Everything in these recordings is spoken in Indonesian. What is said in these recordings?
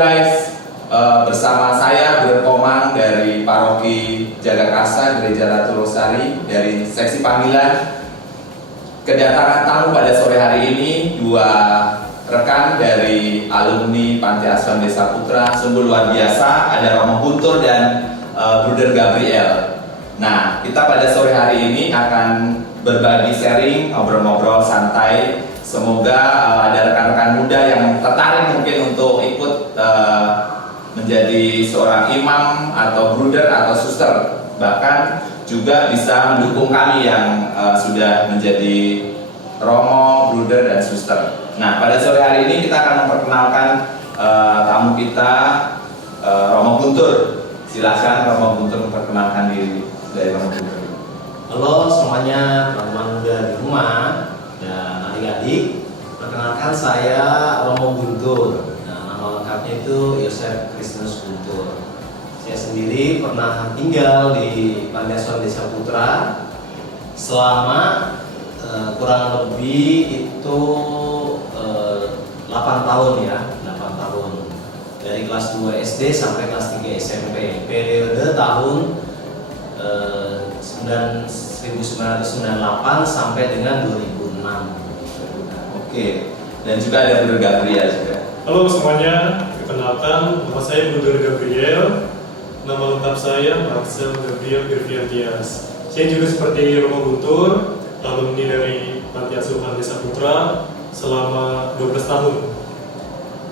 Guys, bersama saya Bruder Komang dari Paroki Jagakarsa Gereja Ratu Rosari dari seksi panggilan. Kedatangan tamu pada sore hari ini dua rekan dari alumni Panti Asuhan Desa Putra, sungguh luar biasa. Ada Romo Guntur dan Bruder Gabriel. Nah, kita pada sore hari ini akan berbagi sharing, ngobrol-ngobrol santai. Semoga ada rekan-rekan muda yang tertarik mungkin untuk ikut menjadi seorang imam atau bruder atau suster, bahkan juga bisa mendukung kami yang sudah menjadi romo, bruder, dan suster. Nah, pada sore hari ini kita akan memperkenalkan tamu kita, Romo Guntur. Silahkan Romo Guntur memperkenalkan diri dari Romo Guntur. Halo semuanya, teman-teman muda di rumah dan adik-adik. Perkenalkan saya Romo Guntur. Nah, nama lengkapnya itu Yosef Kristus Guntur. Saya sendiri pernah tinggal di Panti Asuhan Desa Putra selama kurang lebih itu 8 tahun ya, 8 tahun. Dari kelas 2 SD sampai kelas 3 SMP. Periode tahun 1998 sampai dengan 2006. Oke, dan juga ada Bruder Gabriel juga. Halo semuanya, perkenalkan nama saya Bruder Gabriel. Nama lengkap saya Marcel Gabriel Girviantias. Saya juga seperti Romo Guntur, alumni dari Panti Asuhan Desa Putra selama 12 tahun.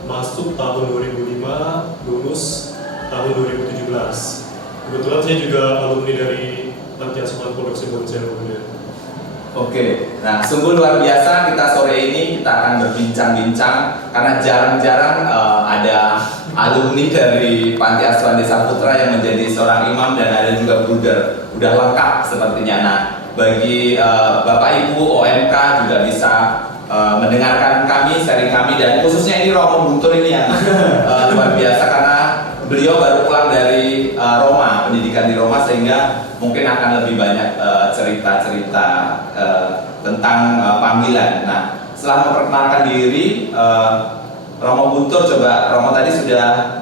Masuk tahun 2005, lulus tahun 2017. Kebetulan saya juga alumni dari Panti Asuhan Pondok Seboncel. Oke, nah sungguh luar biasa kita sore ini kita akan berbincang-bincang karena jarang-jarang ada alumni dari Panti Asuhan Desa Putra yang menjadi seorang imam dan ada juga bruder, udah lengkap sepertinya. Nah, bagi Bapak Ibu OMK juga bisa mendengarkan kami, sharing kami, dan khususnya ini Romo Guntur ini yang luar biasa karena beliau baru pulang dari Roma, pendidikan di Roma, sehingga mungkin akan lebih banyak cerita-cerita tentang panggilan. Nah, setelah memperkenalkan diri, Romo Guntur, coba Romo tadi sudah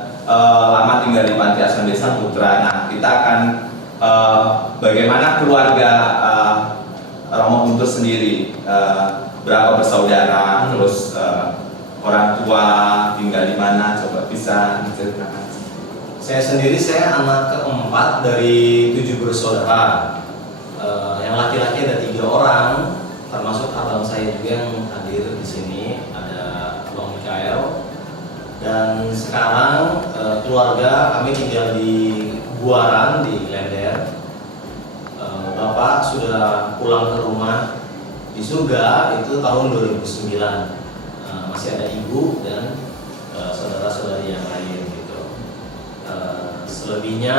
lama tinggal di Panti Asuhan Desa Putra. Nah, kita akan bagaimana keluarga Romo Guntur sendiri, berapa bersaudara, terus orang tua tinggal di mana, coba bisa diceritakan. Saya sendiri anak keempat dari 7 bersaudara. Yang laki-laki ada 3 orang, termasuk abang saya juga yang hadir di sini, ada Bang Mikael. Dan sekarang keluarga kami tinggal di Buaran di Lender. Bapak sudah pulang ke rumah di surga itu tahun 2009. Masih ada ibu dan saudara-saudari yang lain. Selebihnya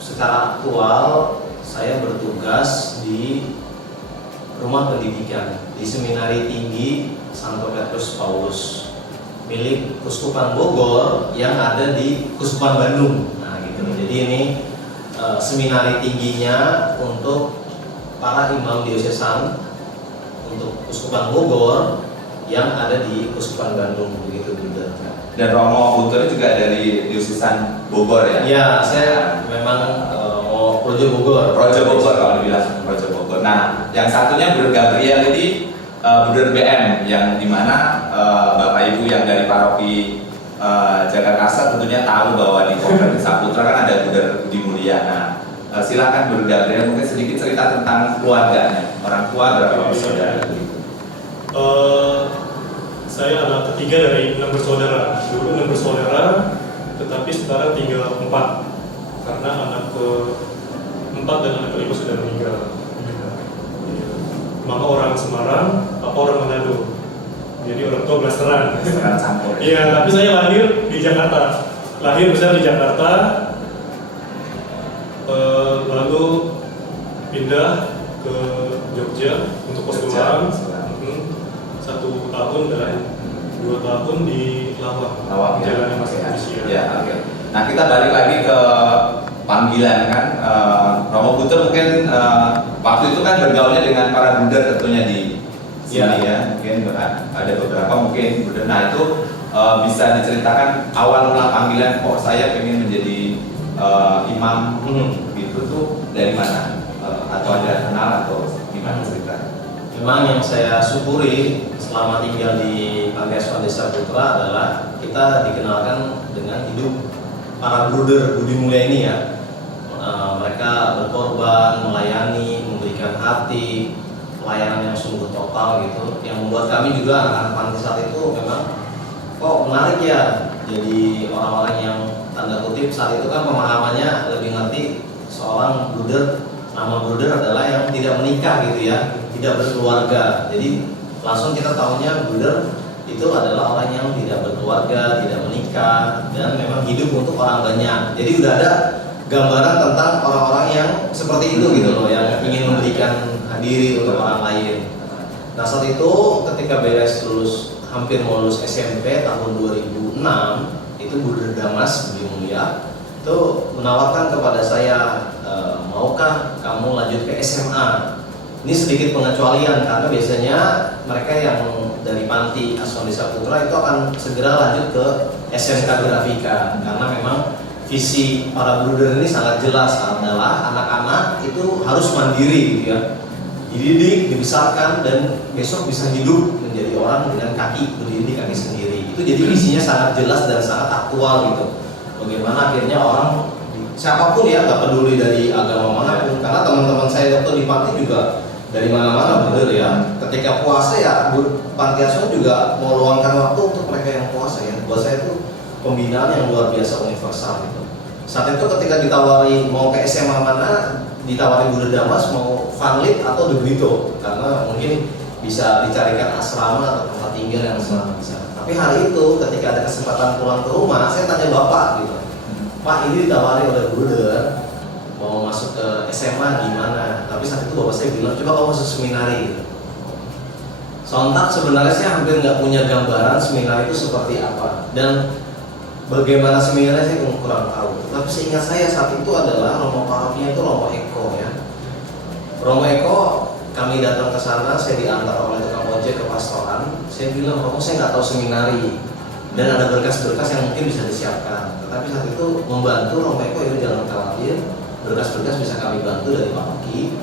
secara aktual saya bertugas di rumah pendidikan di Seminari Tinggi Santo Petrus Paulus milik Kuskupan Bogor yang ada di Kuskupan Bandung. Nah gitu. Jadi ini seminari tingginya untuk para imam diosesan untuk Kuskupan Bogor yang ada di Kuskupan Bandung, begitu Bunda. Dan Romo Guntur juga dari Diosesan Bogor ya? Ya, saya memang mau Projo Bogor. Projo Bogor kalau dibilang Projo Bogor. Nah, yang satunya Bruder Gabriel ini Bruder BM yang dimana Bapak Ibu yang dari Paroki Jagakarsa tentunya tahu bahwa di Komplek Desa Putra kan ada Bruder Budi Mulia. Nah, silakan Bruder Gabriel mungkin sedikit cerita tentang keluarganya, orang tua berapa bersaudara. Saya anak ketiga dari 6 bersaudara. Dulu 6 bersaudara, tetapi sekarang tinggal 4 karena anak ke-4 dan anak ke-5 sudah meninggal. Mama orang Semarang, papa orang Manado. Jadi orang tua blasteran. Blasteran campur. Iya, tapi saya lahir di Jakarta. Lahir besar di Jakarta, lalu pindah ke Jogja untuk poskulan. 1 tahun dan 2 tahun di Lawang. Jalannya masih Indonesia. Ya, oke. Nah, kita balik lagi ke panggilan kan. Romo Guntur mungkin waktu itu kan bergaulnya dengan para bruder tentunya di sini ya. Mungkin ada beberapa mungkin bruder. Nah, itu bisa diceritakan awal mula panggilan kok saya pengen menjadi imam gitu tuh dari mana? Atau ada kenal atau gimana ceritanya? Memang yang saya syukuri selama tinggal di Panti Asuhan Desa Putra adalah kita dikenalkan dengan hidup para bruder Budi Mulia ini ya. Mereka berkorban, melayani, memberikan hati, pelayanan yang sungguh total gitu, yang membuat kami juga anak-anak panti saat itu memang kok menarik ya, jadi orang-orang yang tanda kutip saat itu kan pemahamannya lebih ngerti seorang bruder, nama bruder adalah yang tidak menikah gitu ya, tidak berkeluarga. Jadi langsung kita tahunya bruder itu adalah orang yang tidak berkeluarga, tidak menikah, dan memang hidup untuk orang banyak. Jadi udah ada gambaran tentang orang-orang yang seperti itu gitu loh, yang ingin memberikan diri untuk orang lain. Nah saat itu ketika beres lulus, hampir mau lulus SMP tahun 2006, itu Bruder Damas Budi Mulia itu menawarkan kepada saya, maukah kamu lanjut ke SMA? Ini sedikit pengecualian karena biasanya mereka yang dari Panti Asuhan Desa Putra itu akan segera lanjut ke SMK Grafika, karena memang visi para bruder ini sangat jelas adalah anak-anak itu harus mandiri gitu ya, dididik, dibesarkan, dan besok bisa hidup menjadi orang dengan kaki berdiri di kaki sendiri. Itu jadi visinya sangat jelas dan sangat aktual gitu. Bagaimana akhirnya orang siapapun ya, nggak peduli dari agama manapun, karena teman-teman saya waktu di panti juga dari mana-mana bruder ya. Ketika puasa ya panti asuhan juga meluangkan waktu untuk mereka yang puasa ya. Buat saya itu pembinaan yang luar biasa universal gitu. Saat itu ketika ditawari mau ke SMA mana, ditawari Bruder Damas mau Vanlit atau De Brito, karena mungkin bisa dicarikan asrama atau tempat tinggal yang selama bisa. Tapi hari itu ketika ada kesempatan pulang ke rumah, saya tanya bapak gitu, Pak ini ditawari oleh Bruder mau masuk ke SMA gimana? Tapi saat itu bapak saya bilang coba kamu masuk seminari gitu. Sontak sebenarnya saya hampir nggak punya gambaran seminar itu seperti apa dan bagaimana seminarnya saya kurang tahu. Tapi seingat saya saat itu adalah Romo parokinya itu Romo Eko ya. Romo Eko, kami datang ke sana, saya diantar oleh tukang ojek ke pastoran. Saya bilang, Romo saya nggak tahu seminari dan ada berkas-berkas yang mungkin bisa disiapkan. Tetapi saat itu membantu Romo Eko, itu jangan khawatir, berkas-berkas bisa kami bantu dari paroki.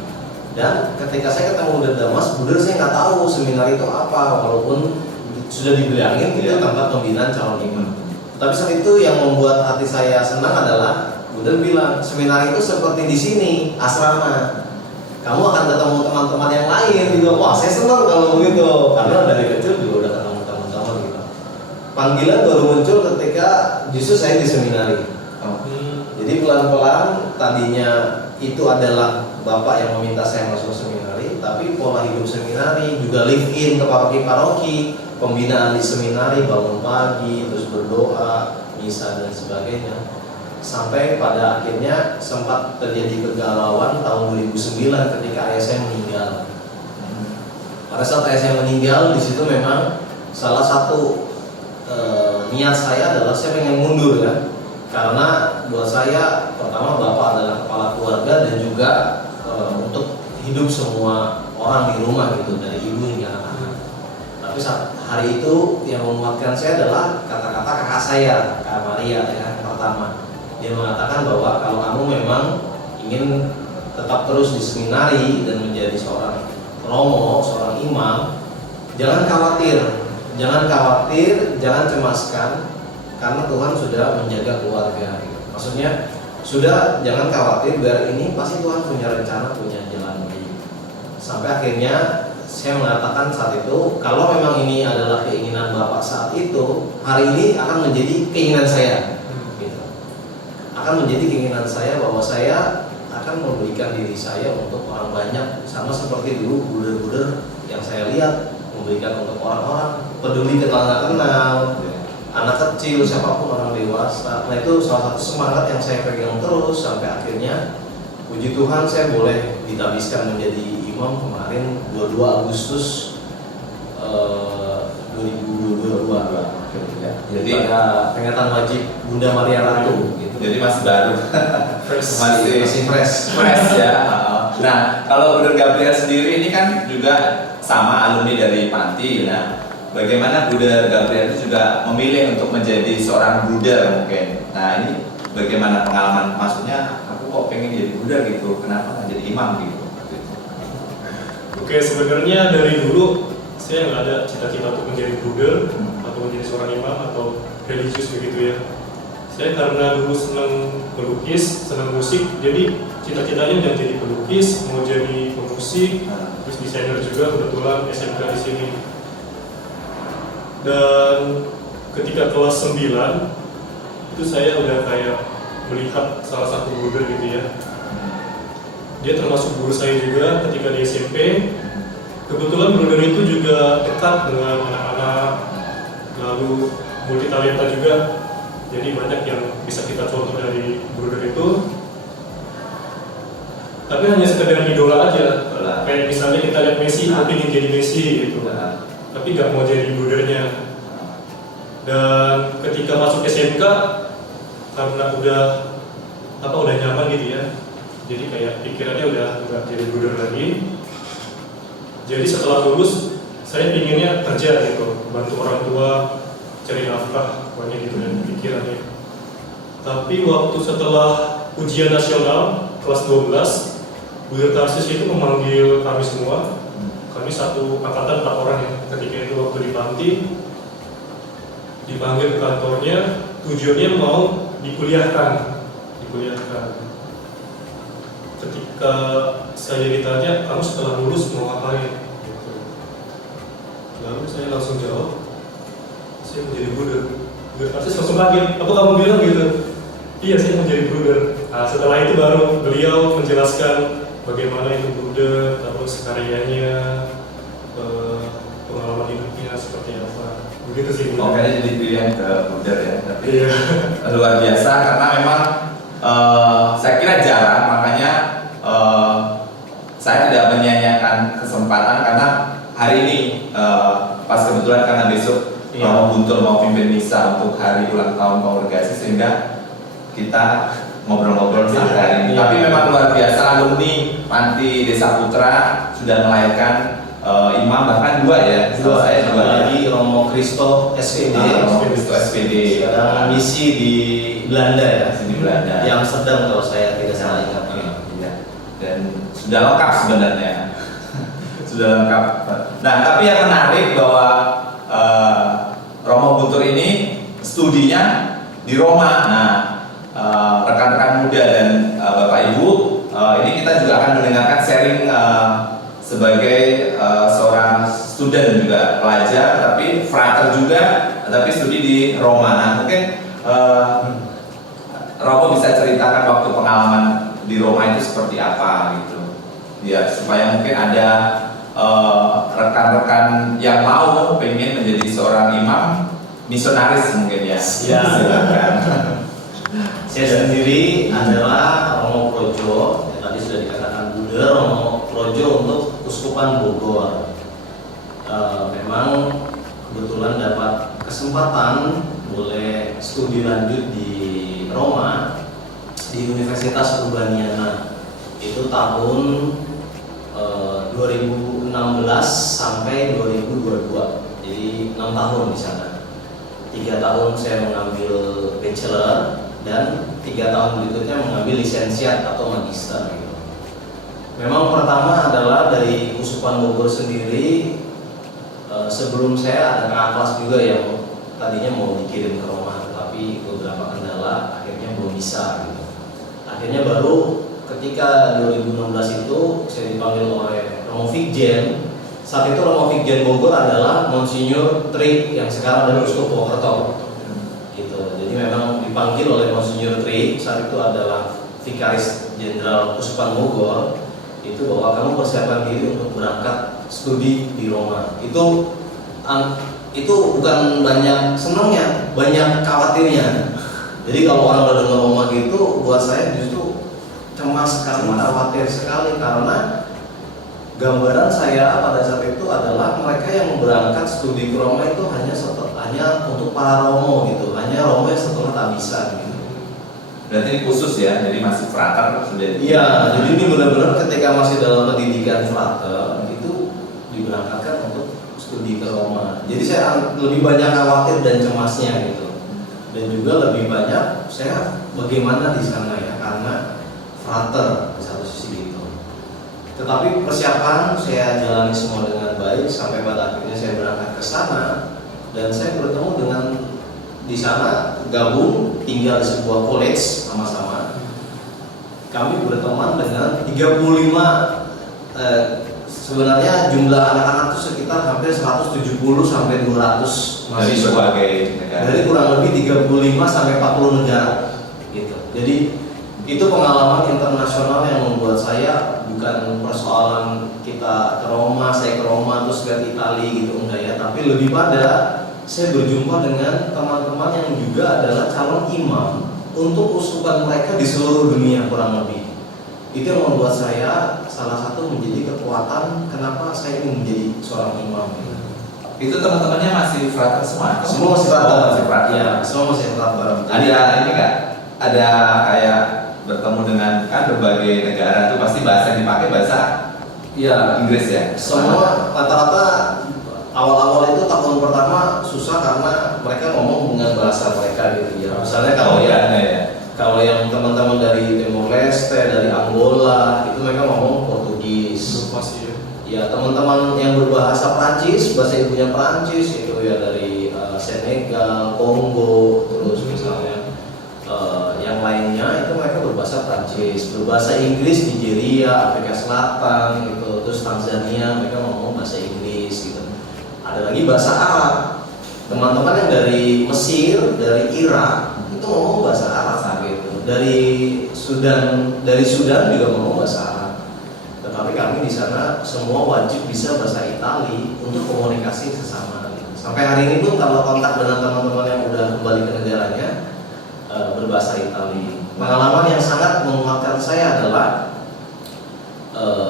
Dan ketika saya ketemu Bruder Damas, Bruder saya nggak tahu seminari itu apa, walaupun sudah dibilangin itu tempat pembinaan calon imam. Tapi saat itu yang membuat hati saya senang adalah Bruder bilang seminar itu seperti di sini asrama. Kamu akan ketemu teman-teman yang lain gitu. Wah saya senang kalau begitu karena dari kecil juga udah ketemu teman-teman gitu. Panggilan baru muncul ketika justru saya di seminari. Jadi pelan-pelan tadinya itu adalah bapak yang meminta saya masuk seminari, tapi pola hidup seminari juga live in ke paroki-paroki. Pembinaan di seminari, bangun pagi, terus berdoa, misa dan sebagainya. Sampai pada akhirnya sempat terjadi kegalauan tahun 2009 ketika ayah saya meninggal. Pada saat ayah saya meninggal, di situ memang salah satu niat saya adalah saya pengen mundur ya. Karena buat saya pertama bapak adalah kepala keluarga dan juga untuk hidup semua orang di rumah gitu, dari ibu hingga anak-anak. Tapi saat hari itu yang menguatkan saya adalah kata-kata kakak saya, Kak Maria yang pertama. Dia mengatakan bahwa kalau kamu memang ingin tetap terus di seminari dan menjadi seorang romo, seorang imam, jangan khawatir, jangan cemaskan, karena Tuhan sudah menjaga keluarga. Maksudnya sudah jangan khawatir, biar ini pasti Tuhan punya rencana, punya jalan baik. Sampai akhirnya saya mengatakan saat itu, kalau memang ini adalah keinginan Bapak saat itu, hari ini akan menjadi keinginan saya. Gitu. Akan menjadi keinginan saya bahwa saya akan memberikan diri saya untuk orang banyak, sama seperti dulu bruder-bruder yang saya lihat memberikan untuk orang-orang, peduli kenal nggak kenal, anak kecil, siapapun orang dewasa. Nah itu salah satu semangat yang saya pegang terus sampai akhirnya puji Tuhan saya boleh ditabiskan menjadi imam kemarin 22 Agustus 2022 jadi pada peringatan wajib Bunda Maria Ratu gitu. Jadi masih baru. masih fresh ya. Nah kalau Bruder Gabriel sendiri ini kan juga sama alumni dari Panti. Nah bagaimana Bruder Gabriel itu juga memilih untuk menjadi seorang bruder mungkin. Nah ini bagaimana pengalaman, maksudnya aku kok pengen jadi bruder gitu, kenapa nggak jadi imam gitu? Oke, sebenarnya dari dulu saya nggak ada cita-cita untuk menjadi bruder atau menjadi seorang imam atau religius begitu ya. Saya karena dulu senang melukis, senang musik, jadi cita-citanya udah jadi pelukis, mau jadi pemusik, terus desainer juga, kebetulan SMK di sini. Dan ketika kelas 9 itu saya udah kayak melihat salah satu bruder gitu ya. Dia termasuk guru saya juga ketika di SMP. Kebetulan bruder itu juga dekat dengan anak-anak, lalu multi talenta juga. Jadi banyak yang bisa kita contoh dari bruder itu. Tapi hanya sekedar idola aja. Kayak misalnya kita lihat Messi, aku ingin jadi Messi gitu. Tapi nggak mau jadi brudernya. Dan ketika masuk SMK, karena udah nyaman gitu ya. Jadi kayak pikirannya udah nggak jadi bruder lagi. Jadi setelah lulus, saya pinginnya kerja gitu, bantu orang tua, cari nafkah, banyak gitu dan pikirannya. Tapi waktu setelah ujian nasional kelas 12, Bruder Tarsis itu memanggil kami semua. Kami satu angkatan 4 orang ya. Ketika itu waktu di Panti, dipanggil ke kantornya, tujuannya mau dikuliahkan. Ketika saya ditanya, kamu setelah lulus mau ngapain? Gitu. Lalu saya langsung jawab, saya mau jadi bruder. Bruder Tarsis langsung kaget, apa kamu bilang gitu? Iya, saya mau jadi bruder. Nah, setelah itu baru beliau menjelaskan bagaimana itu bruder, terus karyanya, pengalaman hidupnya seperti apa. Begitu sih. Makanya jadi pilihan ke bruder ya. Tapi Iya. luar biasa karena memang saya kira jarang, makanya saya tidak menyia-nyiakan kesempatan karena hari ini pas kebetulan karena besok Romo Guntur mau pimpin misa untuk hari ulang tahun kongregasi sehingga kita ngobrol-ngobrol sampai hari ini. Tapi memang luar biasa, alumni Panti Desa Putra sudah melahirkan imam bahkan 2 ya. Dua, Saya satu 2 lagi Romo Kristo SPD. Romo Kristo SPD. Sekarang misi di Belanda ya. Di Belanda. Di Amsterdam kalau saya tidak salah ingat. Iya. Dan sudah lengkap sebenarnya. Sudah lengkap. Nah, tapi yang menarik bahwa Romo Guntur ini studinya di Roma. Nah, rekan-rekan muda dan Bapak Ibu, ini kita juga akan mendengarkan sharing sebagai seorang student juga pelajar, tapi frater juga, tapi studi di Roma. Nah, mungkin Romo bisa ceritakan waktu pengalaman di Roma itu seperti apa gitu, ya supaya mungkin ada rekan-rekan yang mau pengen menjadi seorang imam misionaris mungkin ya. Ya. Silakan. Saya sendiri adalah Romo Projo, ya, tadi sudah dikatakan Bruder Romo Projo untuk Uskupan Bogor. Memang kebetulan dapat kesempatan boleh studi lanjut di Roma di Universitas Urbaniana. Itu tahun 2016 sampai 2022. Jadi 6 tahun di sana. 3 tahun saya mengambil bachelor dan 3 tahun berikutnya mengambil lisensiat atau magister gitu. Memang pertama adalah dari Uskupan Bogor sendiri, sebelum saya ada kakak kelas juga yang tadinya mau dikirim ke Roma, tapi beberapa kendala akhirnya belum bisa gitu. Akhirnya baru ketika 2016 itu saya dipanggil oleh Romo Vikjen. Saat itu Romo Vikjen Bogor adalah Monsinyur Tri yang sekarang adalah Uskup Purwokerto. Gitu. Jadi memang dipanggil oleh Monsinyur Tri, saat itu adalah Vikaris Jenderal Uskupan Bogor, itu bahwa kamu persiapkan diri untuk berangkat studi di Roma. Itu bukan banyak senangnya, banyak khawatirnya. Jadi kalau orang udah dengar Roma gitu, buat saya justru cemas sekali, khawatir sekali karena gambaran saya pada saat itu adalah mereka yang berangkat studi ke Roma itu hanya untuk para Romo gitu, hanya Romo yang setelah tak bisa gitu. Berarti ini khusus ya, jadi masih frater sudah. Iya, jadi ini benar-benar ketika masih dalam pendidikan frater itu diberangkatkan untuk studi ke Roma. Jadi saya lebih banyak khawatir dan cemasnya gitu. Dan juga lebih banyak saya bagaimana di sana ya, karena frater di satu sisi gitu. Tetapi persiapan saya jalani semua dengan baik sampai pada akhirnya saya berangkat ke sana dan saya bertemu dengan di sana gabung tinggal di sebuah college sama-sama. Kami berteman dengan 35 sebenarnya jumlah anak-anak itu sekitar hampir 170 sampai 200 Dari mahasiswa berbagai negara. dari kurang lebih 35 sampai 40 negara gitu. Jadi itu pengalaman internasional yang membuat saya bukan persoalan kita ke Roma, saya ke Roma terus ke Italia gitu enggak ya, tapi lebih pada saya berjumpa dengan teman-teman yang juga adalah calon imam untuk uskupan mereka di seluruh dunia kurang lebih. Itu yang membuat saya salah satu menjadi kekuatan kenapa saya ingin menjadi seorang imam. Itu teman-temannya masih frater semua? Semua masih frater. Oh, masih frater. Ya, semua masih frater. Ada ini nggak? Ada kayak bertemu dengan kan berbagai negara tuh pasti bahasa yang dipakai bahasa Ya, Inggris ya. semua rata-rata awal-awal itu tahun pertama susah karena mereka ngomong dengan bahasa mereka gitu ya. Misalnya kalau yang teman-teman dari Timor Leste, dari Angola, itu mereka ngomong Portugis. Pasti ya. Ya, teman-teman yang berbahasa Prancis, bahasa ibunya Prancis itu ya dari Senegal, Kongo, terus misalnya yang lainnya itu mereka berbahasa Prancis, berbahasa Inggris Nigeria, Afrika Selatan gitu, terus Tanzania mereka ngomong bahasa Inggris gitu. Ada lagi bahasa Arab. Teman-teman yang dari Mesir, dari Irak itu ngomong bahasa Arab gitu. Dari Sudan juga ngomong bahasa Arab. Tetapi kami di sana semua wajib bisa bahasa Itali untuk komunikasi sesama. Sampai hari ini pun kalau kontak dengan teman-teman yang udah kembali ke negaranya berbahasa Itali. Pengalaman yang sangat menguatkan saya adalah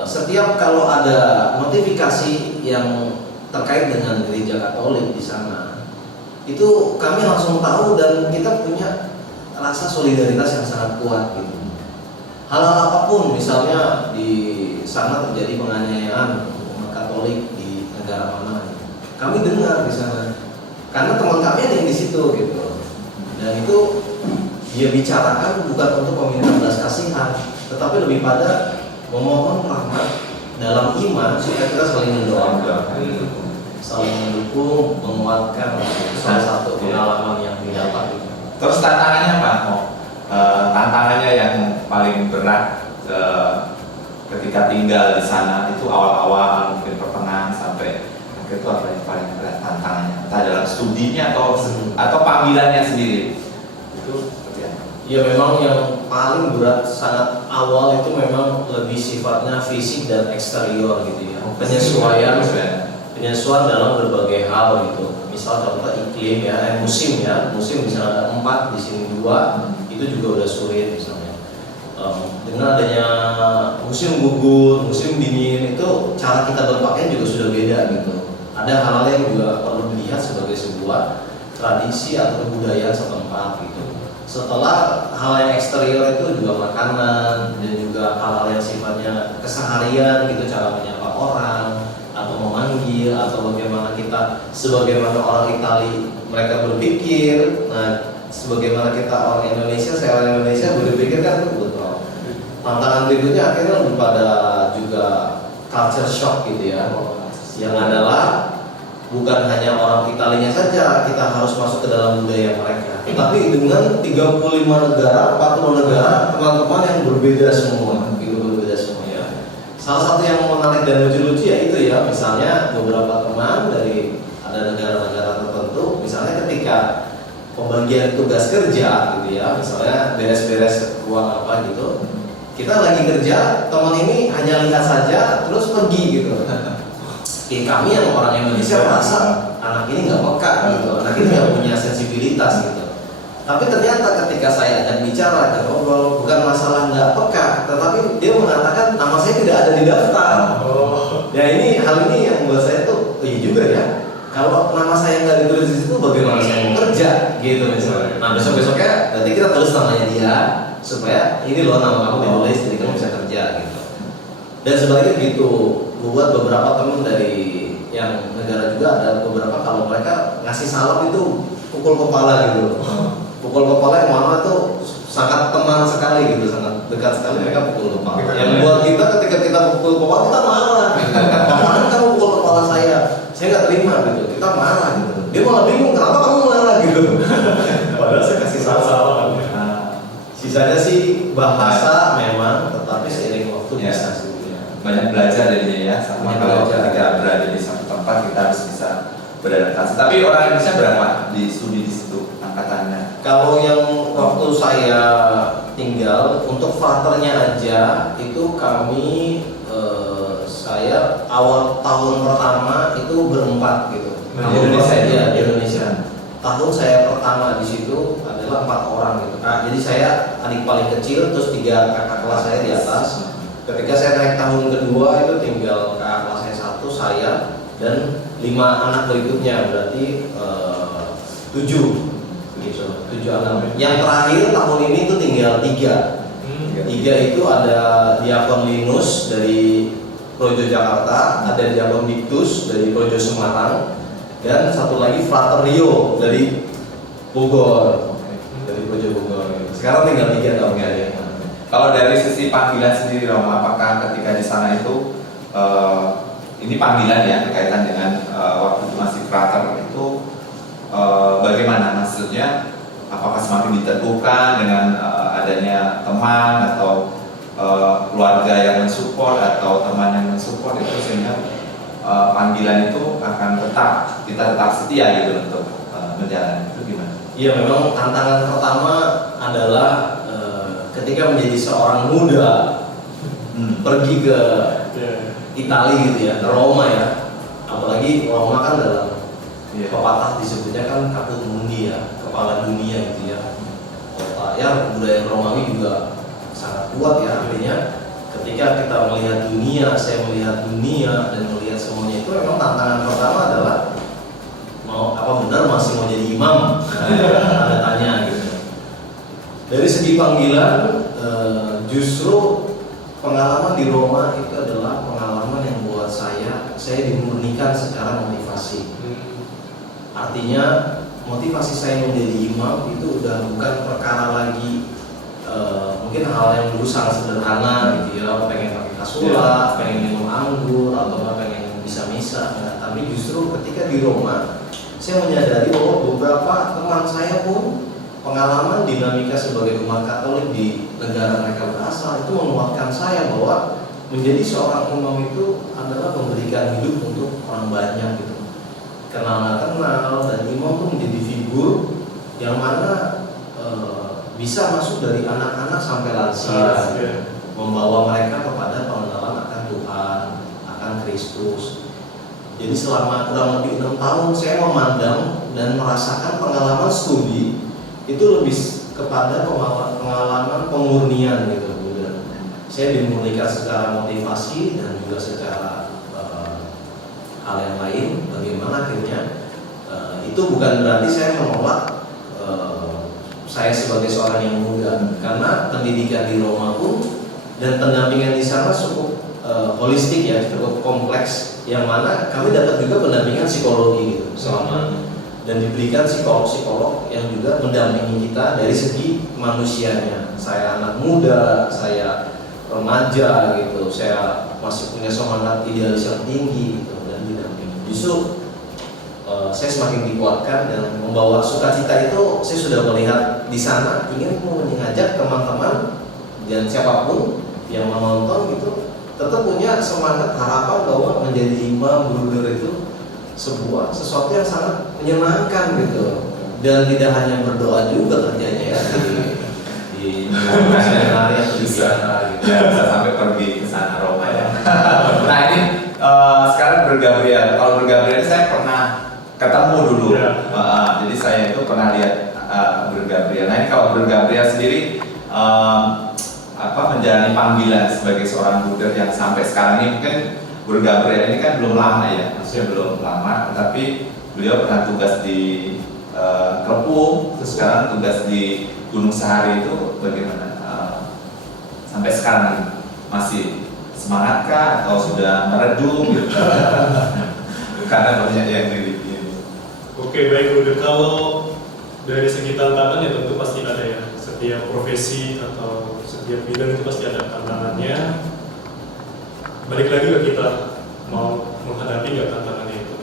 setiap kalau ada notifikasi yang terkait dengan gereja Katolik di sana, itu kami langsung tahu dan kita punya rasa solidaritas yang sangat kuat gitu. Hal-hal apapun, misalnya di sana terjadi penganiayaan umat Katolik di negara mana, kami dengar di sana, karena teman kami ada yang di situ gitu. Dan itu dia bicarakan bukan untuk meminta belas kasihan, tetapi lebih pada memohon rahmat dalam iman supaya kita saling mendoakan, saling mendukung, menguatkan. Salah satu pengalaman yang didapat. Terus tantangannya apa? Tantangannya yang paling berat ketika tinggal di sana itu awal-awal, mungkin pertengahan sampai akhir itu apa yang paling berat tantangannya? Entah dalam studinya atau panggilannya sendiri. Itu seperti apa? Ya memang yang paling berat sangat awal itu memang lebih sifatnya fisik dan eksterior gitu ya. Penyesuaian dalam berbagai hal gitu. Misal contoh iklim ya, musim di sana ada 4, di sini 2, itu juga udah sulit misalnya. Dengan adanya musim gugur, musim dingin itu cara kita berpakaian juga sudah beda gitu. Ada hal-hal yang juga perlu dilihat sebagai sebuah tradisi atau budaya setempat gitu. Setelah hal yang eksterior itu juga makanan dan juga hal-hal yang sifatnya keseharian gitu, cara menyapa orang atau memanggil atau bagaimana kita sebagaimana orang Itali mereka berpikir. Nah, sebagaimana kita orang Indonesia, saya orang Indonesia berpikir kan betul. Tantangan berikutnya akhirnya lebih pada juga culture shock gitu ya. Yang adalah bukan hanya orang Italinya saja kita harus masuk ke dalam budaya mereka, tapi dengan 35 negara, 40 negara, teman-teman yang berbeda semua, ya. Salah satu yang menarik dan lucu-lucu ya itu ya, misalnya beberapa teman dari ada negara-negara tertentu, misalnya ketika pembagian tugas kerja gitu ya, misalnya beres-beres ruang apa gitu, kita lagi kerja, teman ini hanya lihat saja terus pergi gitu. Kami yang orang Indonesia merasa anak ini nggak peka gitu, anak ini nggak punya sensibilitas gitu. Tapi ternyata ketika saya ajak bicara dan ngobrol, bukan masalah nggak peka, tetapi dia mengatakan nama saya tidak ada di daftar. Ya ini hal ini yang buat saya tuh, oh iya juga ya. Kalau nama saya nggak ditulis di situ, bagaimana saya mau kerja gitu misalnya. Nah besok-besoknya berarti kita tulis namanya dia supaya ini loh nama kamu ditulis, jadi kamu bisa kerja gitu. Dan sebaliknya gitu, buat beberapa teman dari yang negara juga ada beberapa kalau mereka ngasih salam itu pukul kepala gitu. Pukul kepala yang mana tuh sangat teman sekali gitu, sangat dekat sekali mereka pukul kepala. Yang buat kita ketika kita pukul kepala kita marah. Gitu. Apaan kamu pukul kepala saya nggak terima gitu. Kita marah gitu. Dia malah bingung kenapa kamu marah gitu. Padahal saya kasih salam. Sisanya sih bahasa memang, tetapi seiring waktu Ya. bisa sih. Banyak belajar jadinya ya, sama Banyak kalau belajar. ketika berada di satu tempat kita harus bisa beradaptasi. Tapi orang Indonesia berapa di studi di situ angkatannya? Kalau yang waktu saya tinggal untuk fraternya aja itu kami saya awal tahun pertama itu berempat gitu. Di Indonesia ya? Iya, di Indonesia. Tahun saya pertama di situ adalah 4 orang gitu. Nah, jadi saya adik paling kecil terus 3 kakak kelas saya di atas. Ketika saya naik tahun kedua itu tinggal kakak kelas saya 1, saya dan 5 anak berikutnya berarti 7 gitu. 7 anak. Yang terakhir tahun ini itu tinggal 3. 3 itu ada Diakon Linus dari Projo Jakarta, ada Diakon Diktus dari Projo Semarang, dan satu lagi Frater Rio dari Bogor, dari Projo Bogor. Sekarang tinggal 3 tahun ya. Kalau dari sisi panggilan sendiri Romo, apakah ketika di sana itu ini panggilan ya berkaitan dengan waktu masih frater itu bagaimana maksudnya? Apakah semakin diteguhkan dengan adanya teman atau keluarga yang mensupport atau teman yang mensupport itu sehingga panggilan itu akan kita tetap setia gitu untuk menjalani itu gimana? Iya, memang tantangan pertama adalah ketika menjadi seorang muda pergi ke Italia gitu ya, ke Roma ya, apalagi Roma kan dalam pepatah disebutnya kan caput mundi ya, kepala dunia gitu ya. Kota ya, budaya Romawi juga sangat kuat ya, artinya ketika kita melihat dunia, saya melihat dunia dan melihat semuanya itu memang tantangan pertama adalah mau apa benar masih mau jadi imam, ada tanya gitu. Dari segi panggilan justru pengalaman di Roma itu adalah pengalaman yang buat saya dimurnikan secara motivasi. Artinya motivasi saya menjadi imam itu udah bukan perkara lagi mungkin hal yang dulu sangat sederhana gitu ya, pengen pakai kasula, pengen minum anggur atau pengen bisa misa. Nah, tapi justru ketika di Roma saya menyadari bahwa beberapa teman saya pun pengalaman dinamika sebagai umat Katolik di negara mereka berasal itu menguatkan saya bahwa menjadi seorang imam itu adalah memberikan hidup untuk orang banyak gitu. Kenal nggak kenal, dan imam itu menjadi figur yang mana bisa masuk dari anak-anak sampai lansia, membawa mereka kepada pengenalan akan Tuhan, akan Kristus. Jadi selama kurang lebih 6 tahun saya memandang dan merasakan pengalaman studi itu lebih kepada pengalaman pemurnian gitu. Saya dimurnikan secara motivasi dan juga secara hal yang lain. Bagaimana akhirnya itu bukan berarti saya menolak saya sebagai seorang yang muda, karena pendidikan di Roma pun dan pendampingan di sana cukup holistik ya, cukup kompleks, yang mana kami dapat juga pendampingan psikologi gitu selama, dan diberikan psikolog-psikolog yang juga mendampingi kita dari segi manusianya. Saya anak muda, saya remaja gitu, saya masih punya semangat idealis yang tinggi gitu, dan didampingi. Justru saya semakin dikuatkan dan membawa sukacita itu. Saya sudah melihat di sana, ingin mengajak teman-teman dan siapapun yang menonton gitu tetap punya semangat harapan bahwa menjadi imam bruder itu sesuatu yang sangat menyenangkan gitu, dan tidak hanya berdoa juga kerjanya ya di sehari-hari atau di sana gitu. Ya, bisa sampai pergi ke sana Roma ya. Nah ini sekarang bergabriel. Kalau bergabriel saya pernah ketemu dulu. Jadi saya itu pernah lihat bergabriel. Nah ini kalau bergabriel sendiri menjalani panggilan sebagai seorang bruder yang sampai sekarang ini, mungkin bergabriel ini kan belum lama ya, maksudnya belum lama, tetapi beliau pernah tugas di Klepung, terus sekarang tugas di Gunung Sahari. Itu bagaimana sampai sekarang masih semangatkah atau sudah meredup gitu? karena banyak yang milikin. Oke, baik Bruder. Kalau dari segi tantangan ya tentu pasti ada ya. Setiap profesi atau setiap bidang itu pasti ada tantangannya. Balik lagi ke kita mau menghadapi nggak tantangannya itu.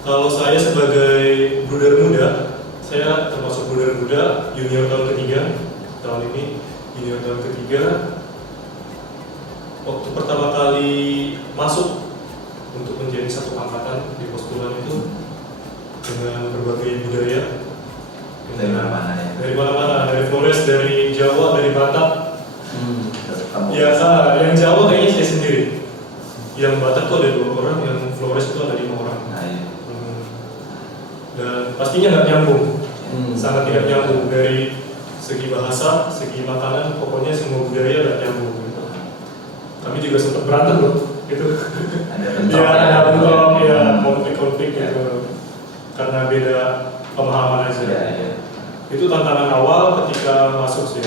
Kalau saya sebagai bruder muda, saya termasuk bruder muda junior tahun ketiga tahun ini, junior tahun ketiga. Waktu pertama kali masuk untuk menjadi satu angkatan di postulan itu dengan berbagai budaya. Dari mana ya? Dari mana-mana, dari Flores, dari Jawa, dari Batak. Ya, yang Jawa kayaknya saya sendiri. Yang Batak tuh ada 2 orang, yang Flores itu ada 5 orang. Nah, iya. Dan pastinya nggak nyambung, sangat tidak nyambung dari segi bahasa, segi makanan, pokoknya semua budaya nggak nyambung. Gitu. Kami juga sempat berantem loh, gitu. Ada Ya, ada bentrok, ya, Hmm. konflik-konflik gitu, karena beda pemahaman aja. Ya, ya. Itu tantangan awal ketika masuk sih.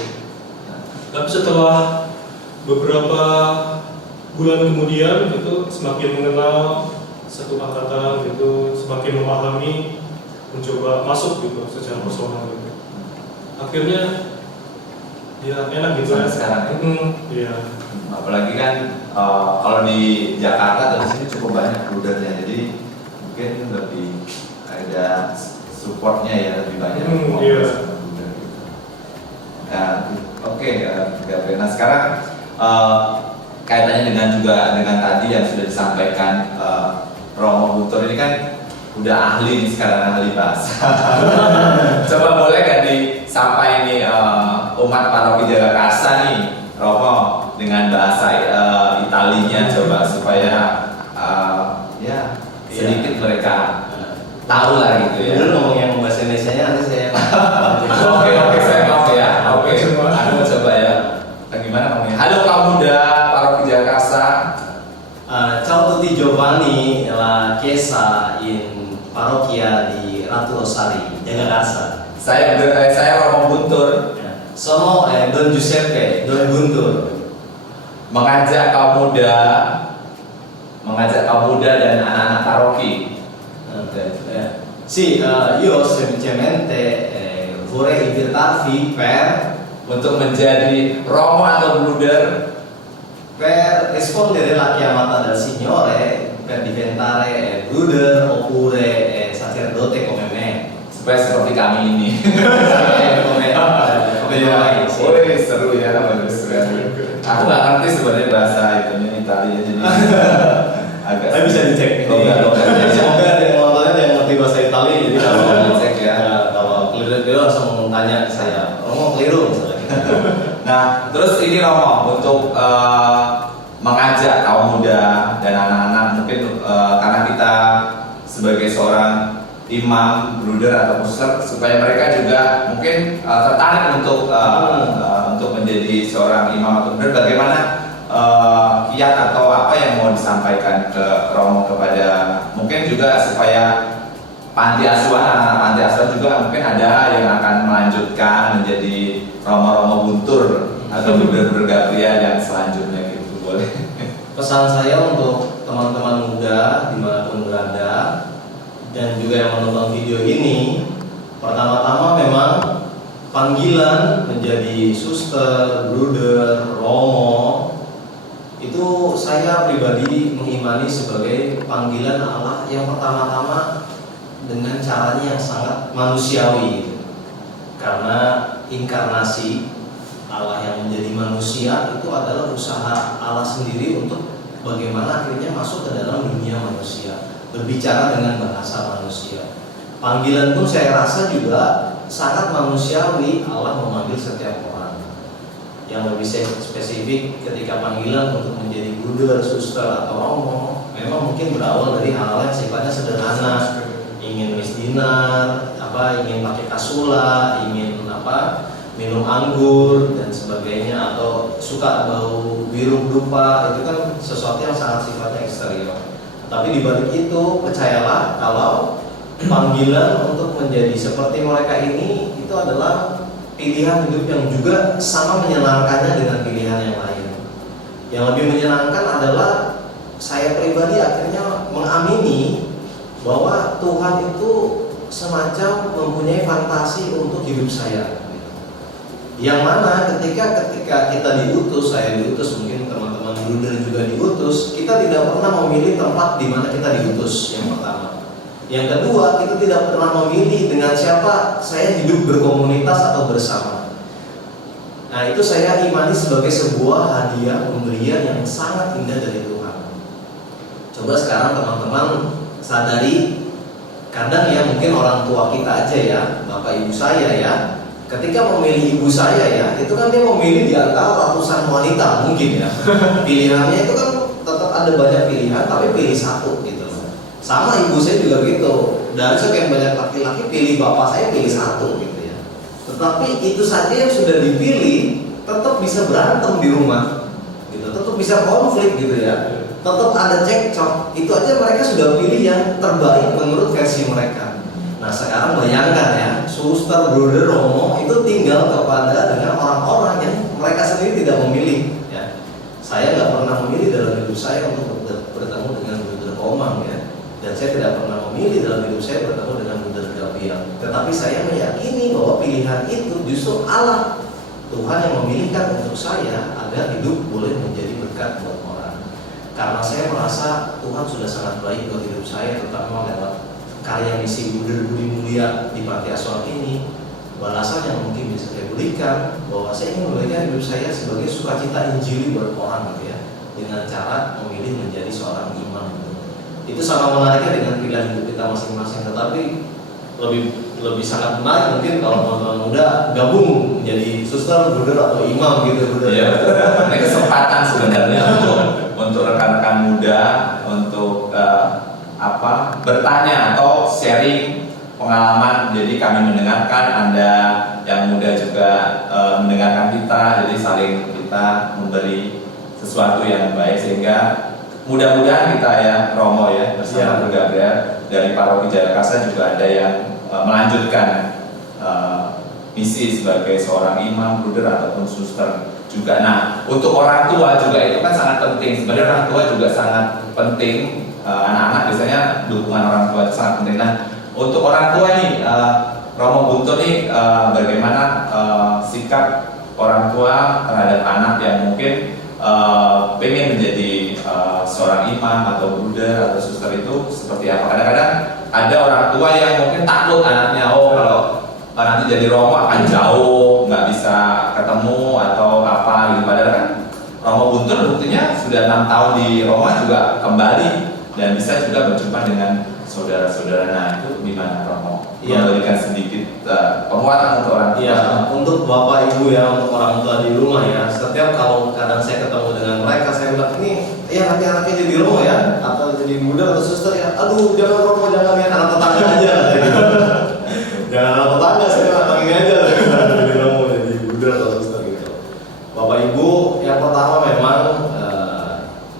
Tapi setelah beberapa bulan kemudian itu semakin mengenal satu angkatan gitu, semakin memahami, mencoba masuk gitu secara personal gitu. Akhirnya ya enak gitu Sampai sekarang ya? Iya. Apalagi kan kalau di Jakarta atau di sini cukup banyak brudernya, jadi mungkin lebih ada supportnya ya, lebih banyak. Iya. Bruder gitu. Nah, oke, Gabriel. Nah sekarang kaitannya dengan tadi yang sudah disampaikan Romo Guntur ini kan udah ahli nih sekarang, ahli bahasa. Coba boleh gak disampaikan nih umat paroki Jagakarsa nih, Romo, dengan bahasa Italinya coba supaya ya sedikit mereka tahu lah gitu ya. Dulu ngomong yang bahasa Indonesia-nya nanti saya. Oke, saya mau ya. Oke, aku coba ya. Gimana ngomongnya? Halo kaum muda paroki Jagakarsa. Ciao tutti Giovanni, la chiesa in parrocchia di Ratu Rosari, Jagakarsa. Saya Romo Guntur, Sono Don Giuseppe, Don Guntur. mengajak kaum muda dan anak-anak paroki. Sì, io semplicemente vorrei invitarvi Untuk menjadi Romo atau Bruder, per rispondere alla chiamata del Signore per diventare bruder oppure sacerdote come me. supaya seperti kami ini. come noi, sì. Woi, seru ya, bagus sekali. Aku nggak ngerti sebenarnya bahasa itunya Italia, jadi agak. Tapi bisa dicek ini. Logat-logatnya. Semoga ada yang nontonnya yang ngerti bahasa Italia, jadi kalau Cek ya. kalau keliru langsung tanya ke saya, Romo keliru misalnya. Nah, terus ini Romo untuk mengajak kaum muda dan anak-anak mungkin karena kita sebagai seorang imam, bruder atau puser supaya mereka juga mungkin tertarik untuk menjadi seorang imam atau bruder. Bagaimana kiat atau apa yang mau disampaikan ke Romo kepada mungkin juga supaya panti asuhan, anak-anak panti asuhan juga mungkin ada yang akan melanjutkan menjadi Romo-Romo Guntur atau bruder-bruder Gabriel yang selanjutnya gitu, boleh. Pesan saya untuk teman-teman muda dimanapun berada dan juga yang menonton video ini, pertama-tama memang panggilan menjadi suster, bruder, Romo itu saya pribadi mengimani sebagai panggilan Allah yang pertama-tama dengan caranya yang sangat manusiawi, karena inkarnasi Allah yang menjadi manusia itu adalah usaha Allah sendiri untuk bagaimana akhirnya masuk ke dalam dunia manusia, berbicara dengan bahasa manusia. Panggilan pun saya rasa juga sangat manusiawi, Allah memanggil setiap orang. Yang lebih spesifik ketika panggilan untuk menjadi bruder, suster atau romo, memang mungkin berawal dari hal-hal yang sifatnya sederhana, ingin misdinar, ingin pakai kasula, ingin minum anggur dan sebagainya, atau suka bau biru dupa, itu kan sesuatu yang sangat sifatnya eksterior. Tapi di balik itu percayalah kalau panggilan untuk menjadi seperti mereka ini itu adalah pilihan hidup yang juga sama menyenangkannya dengan pilihan yang lain. Yang lebih menyenangkan adalah saya pribadi akhirnya mengamini Tuhan itu semacam mempunyai fantasi untuk hidup saya. Yang mana ketika kita diutus, saya diutus, mungkin teman-teman bruder juga diutus, kita tidak pernah memilih tempat di mana kita diutus. Yang pertama. Yang kedua, kita tidak pernah memilih dengan siapa saya hidup berkomunitas atau bersama. Nah, itu saya imani sebagai sebuah hadiah pemberian yang sangat indah dari Tuhan. Coba sekarang teman-teman sadari, kadang ya mungkin orang tua kita aja ya, bapak ibu saya ya, ketika memilih ibu saya ya, itu kan dia memilih di antara ratusan wanita mungkin ya. Pilihannya itu kan tetap ada banyak pilihan, tapi pilih satu gitu. Sama ibu saya juga gitu. Dari sekian banyak laki-laki, pilih bapak saya pilih satu gitu ya. Tetapi itu saja yang sudah dipilih tetap bisa berantem di rumah, gitu. Tetap bisa konflik gitu ya. Tetap ada cekcok. Itu aja mereka sudah pilih yang terbaik menurut versi mereka. Nah sekarang bayangkan ya, suster, bruder, romo itu tinggal kepada dengan orang-orang yang mereka sendiri tidak memilih. Ya. Saya nggak pernah memilih dalam hidup saya untuk bertemu dengan bruder Komang ya, dan saya tidak pernah memilih dalam hidup saya bertemu dengan bruder Gabriel. Tetapi saya meyakini bahwa pilihan itu justru Allah, Tuhan yang memilihkan untuk saya agar hidup boleh menjadi berkat buat orang. Karena saya merasa Tuhan sudah sangat baik buat hidup saya, terutama lewat karya misi Bruder Budi Mulia di Panti Asuhan ini. Balasan yang mungkin bisa saya berikan bahwa saya ingin memberikan hidup saya sebagai sukacita Injili buat orang gitu ya, dengan cara memilih menjadi seorang imam gitu. Itu sama menariknya dengan pilihan hidup kita masing-masing. Tetapi lebih sangat menarik mungkin kalau teman-teman muda gabung menjadi suster, bruder atau imam gitu. Iya, ini kesempatan sebenarnya untuk rekan-rekan muda untuk bertanya atau sharing pengalaman. Jadi kami mendengarkan, Anda yang muda juga mendengarkan kita, jadi saling kita memberi sesuatu yang baik sehingga mudah-mudahan kita ya Romo ya bersama Bruder Gabriel dari Paroki Jayakasa juga ada yang melanjutkan misi sebagai seorang imam, bruder ataupun suster juga. Nah, untuk orang tua juga itu kan sangat penting. Sebenarnya orang tua juga sangat penting. Anak-anak biasanya dukungan orang tua itu sangat penting. Nah, untuk orang tua nih, Romo Guntur nih, bagaimana sikap orang tua terhadap anak yang mungkin pengen menjadi seorang imam atau bruder atau suster itu seperti apa? Kadang-kadang ada orang tua yang mungkin takut anaknya, kalau nanti jadi Romo akan jauh, nggak bisa ketemu atau apa gitu. Padahal kan Romo Guntur buktinya sudah 6 tahun di Roma juga kembali dan bisa juga berjumpa dengan saudara-saudara. Nah itu gimana Romo? Memberikan sedikit penguatan untuk orang tua. Iya, untuk bapak ibu ya, untuk orang tua di rumah ya. Setiap kalau kadang saya ketemu dengan mereka, saya bilang ini, ya nanti anaknya jadi Romo ya, atau jadi bruder atau suster ya. Aduh, jangan Romo, jangan ya, anak tetangga aja. Jangan anak tetangga, saya anaknya aja. Jadi Romo, jadi bruder atau suster gitu. Bapak ibu, yang pertama memang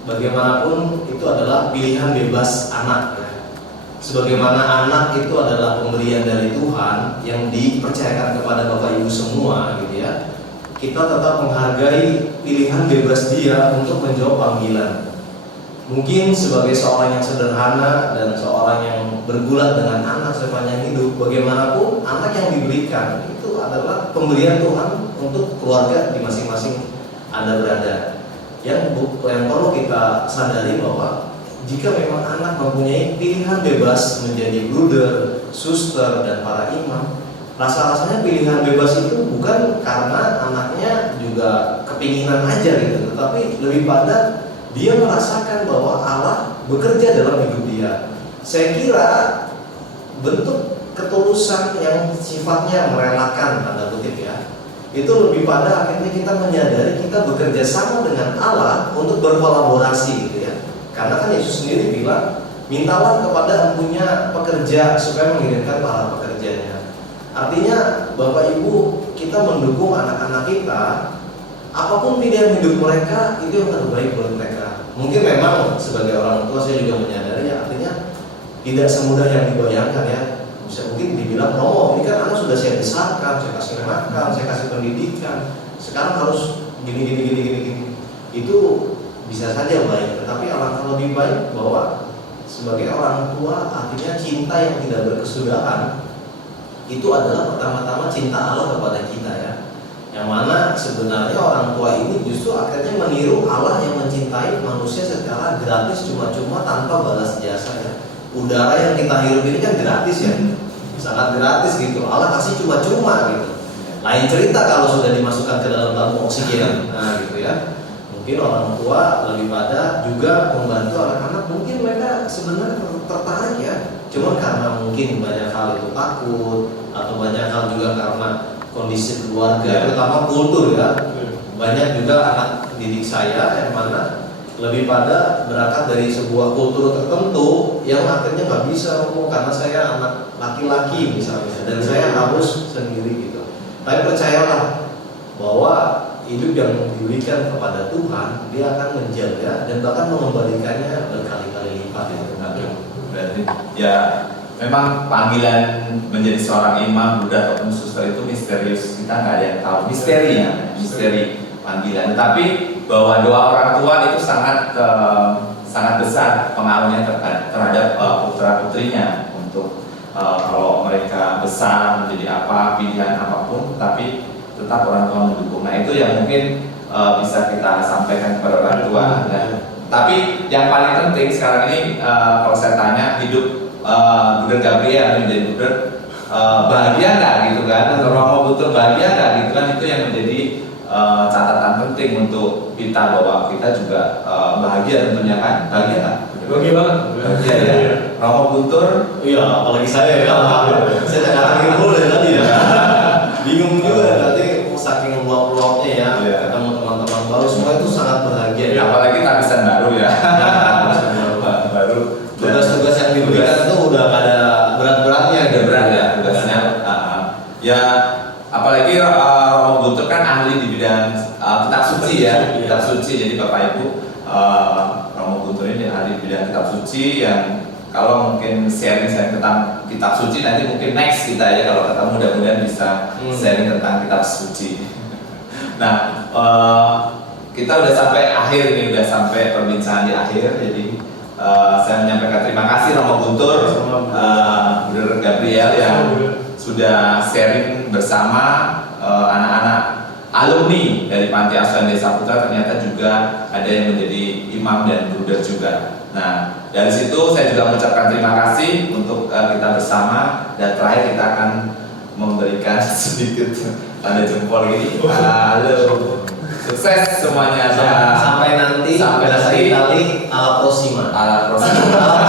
bagaimanapun itu adalah pilihan bebas anak. Sebagaimana anak itu adalah pemberian dari Tuhan yang dipercayakan kepada Bapak Ibu semua gitu ya. Kita tetap menghargai pilihan bebas dia untuk menjawab panggilan. Mungkin sebagai seorang yang sederhana dan seorang yang bergulat dengan anak sepanjang hidup, bagaimanapun anak yang diberikan itu adalah pemberian Tuhan untuk keluarga di masing-masing Anda berada. Yang perlu kita sadari bahwa jika memang anak mempunyai pilihan bebas menjadi bruder, suster, dan para imam, rasa-rasanya pilihan bebas itu bukan karena anaknya juga kepinginan aja gitu, tetapi lebih pada dia merasakan bahwa Allah bekerja dalam hidup dia. Saya kira bentuk ketulusan yang sifatnya merelakan, tanda kutip ya, itu lebih pada akhirnya kita menyadari kita bekerja sama dengan Allah untuk berkolaborasi gitu ya. Karena kan Yesus sendiri bilang, mintalah kepada empunya pekerja supaya mengirimkan para pekerjanya. Artinya Bapak Ibu, kita mendukung anak-anak kita, apapun pilihan hidup mereka itu yang terbaik buat mereka. Mungkin memang sebagai orang tua saya juga menyadari ya, artinya tidak semudah yang dibayangkan ya. Bisa mungkin dibilang, oh ini kan anak sudah saya besarkan, saya kasih makan, saya kasih pendidikan, sekarang harus gini. Itu bisa saja baik, tetapi alangkah lebih baik bahwa sebagai orang tua artinya cinta yang tidak berkesudahan itu adalah pertama-tama cinta Allah kepada kita ya. Yang mana sebenarnya orang tua ini justru akhirnya meniru Allah yang mencintai manusia secara gratis cuma-cuma tanpa balas jasa ya. Udara yang kita hirup ini kan gratis ya, sangat gratis gitu. Allah kasih cuma-cuma gitu. Lain cerita kalau sudah dimasukkan ke dalam tabung oksigen, nah gitu ya. Mungkin orang tua lebih pada juga membantu anak-anak. Mungkin mereka sebenarnya tertarik ya, cuma karena mungkin banyak hal itu takut atau banyak hal juga karena kondisi keluarga, terutama kultur ya. Banyak juga anak didik saya yang mana lebih pada berangkat dari sebuah kultur tertentu yang akhirnya nggak bisa ngomong karena saya anak laki-laki misalnya dan saya harus sendiri gitu. Tapi percayalah bahwa hidup yang diberikan kepada Tuhan dia akan menjaga dan bahkan mengembalikannya berkali-kali lipat ya. Berarti ya memang panggilan menjadi seorang imam, buddha ataupun suster itu misterius, kita nggak ada yang tahu misterinya, misteri panggilan. Tapi bahwa doa orang tua itu sangat besar pengaruhnya terhadap putra putrinya untuk kalau mereka besar menjadi apa pilihan apapun, tapi tetap orang tua mendukung. Nah itu yang mungkin bisa kita sampaikan kepada orang tua. Nah, tapi yang paling penting sekarang ini kalau saya tanya hidup Bruder Gabriel menjadi Bruder bahagia nggak gitu kan? Atau Romo betul bahagia nggak gitu kan? Itu yang menjadi catatan penting untuk kita bahwa kita juga bahagia tentunya kan? Bahagia nggak? Bahagia banget. Bahagia ya. Romo Guntur? Iya, apalagi saya ya. Saya katakan dulu dari tadi ya. Bingung juga nanti saking luap-luapnya ya. Ketemu teman-teman baru semua itu sangat bahagia. Ya, apalagi tapisan baru ya. Baru. Tugas-tugas yang diberikan itu udah ada berat-beratnya. Ada berat ya tugasnya. Ya, apalagi Romo Guntur kan ahli di bidang kitab suci ya. Kitab suci. Jadi Bapak Ibu Romo Guntur ini ahli di bidang kitab suci yang kalau mungkin sharing tentang kitab suci nanti mungkin next kita ya kalau ketemu mudah-mudahan bisa sharing tentang kitab suci. Nah, kita udah sampai akhir ini, udah sampai perbincangan di akhir. Jadi saya menyampaikan terima kasih Romo Guntur, Bruder Gabriel yang sudah sharing bersama anak-anak alumni dari Panti Asuhan Desa Putra. Ternyata juga ada yang menjadi imam dan bruder juga. Nah, dari situ saya juga mengucapkan terima kasih untuk kita bersama, dan terakhir kita akan memberikan sedikit tanda jempol ini. Halo, sukses semuanya. Sampai nanti Sampai nanti. kali ala prosima. Ala prosima.